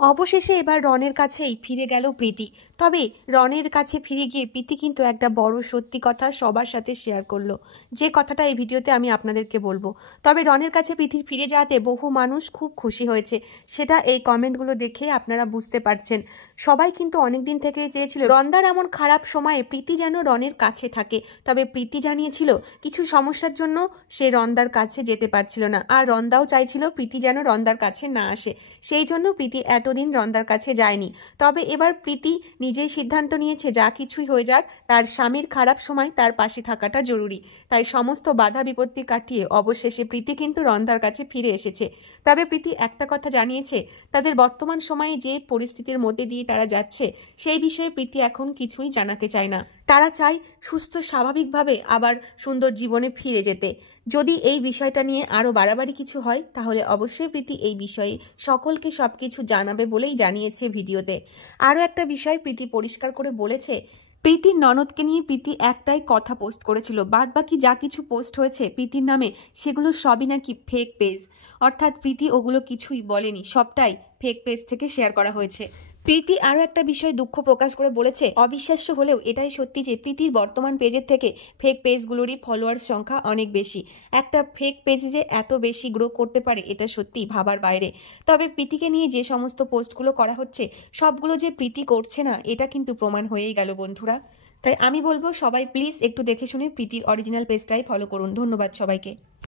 অবশেষে এবার রনের কাছেই ফিরে গেল প্রীতি। তবে রনের কাছে ফিরে গিয়ে প্রীতি কিন্তু একটা বড় সত্যি কথা সবার সাথে শেয়ার করলো, যে কথাটা এই ভিডিওতে আমি আপনাদেরকে বলবো। তবে রনের কাছে প্রীতি ফিরে যাওয়াতে বহু মানুষ খুব খুশি হয়েছে, সেটা এই কমেন্টগুলো দেখে আপনারা বুঝতে পারছেন। সবাই কিন্তু অনেক দিন থেকে চেয়েছিল রন্দার এমন খারাপ সময়ে প্রীতি যেন রনের কাছে থাকে। তবে প্রীতি জানিয়েছিল কিছু সমস্যার জন্য সে রন্দার কাছে যেতে পারছিল না, আর রন্দাও চাইছিল প্রীতি যেন রন্দার কাছে না আসে। সেই জন্য প্রীতি এতদিন রন্দার কাছে যায়নি। তবে এবার প্রীতি নিজেই সিদ্ধান্ত নিয়েছে যা কিছুই হয়ে যাক তার স্বামীর খারাপ সময় তার পাশে থাকাটা জরুরি। তাই সমস্ত বাধা বিপত্তি কাটিয়ে অবশেষে প্রীতি কিন্তু রন্দার কাছে ফিরে এসেছে। তবে প্রীতি একটা কথা জানিয়েছে, তাদের বর্তমান সময়ে যে পরিস্থিতির মধ্যে দিয়ে তারা যাচ্ছে সেই বিষয়ে প্রীতি এখন কিছুই জানাতে চায় না। তারা চায় সুস্থ স্বাভাবিকভাবে আবার সুন্দর জীবনে ফিরে যেতে। যদি এই বিষয়টা নিয়ে আরও বাড়াবাড়ি কিছু হয় তাহলে অবশ্যই প্রীতি এই বিষয়ে সকলকে সবকিছু জানাবে বলেই জানিয়েছে ভিডিওতে। আরও একটা বিষয় প্রীতি পরিষ্কার করে বলেছে, প্রীতির ননদকে নিয়ে প্রীতি একটাই কথা পোস্ট করেছিল, বাদ বাকি যা কিছু পোস্ট হয়েছে প্রীতির নামে সেগুলো সবই নাকি ফেক পেজ। অর্থাৎ প্রীতি ওগুলো কিছুই বলেনি, সবটাই ফেক পেজ থেকে শেয়ার করা হয়েছে। প্রীতি আরও একটা বিষয় দুঃখ প্রকাশ করে বলেছে, অবিশ্বাস্য হলেও এটাই সত্যি যে প্রীতির বর্তমান পেজের থেকে ফেক পেজগুলোরই ফলোয়ার সংখ্যা অনেক বেশি। একটা ফেক পেজে যে এত বেশি গ্রো করতে পারে এটা সত্যি ভাবার বাইরে। তবে প্রীতিকে নিয়ে যে সমস্ত পোস্টগুলো করা হচ্ছে সবগুলো যে প্রীতি করছে না এটা কিন্তু প্রমাণ হয়েই গেল বন্ধুরা। তাই আমি বলবো সবাই প্লিজ একটু দেখে শুনে প্রীতির অরিজিনাল পেজটাই ফলো করুন। ধন্যবাদ সবাইকে।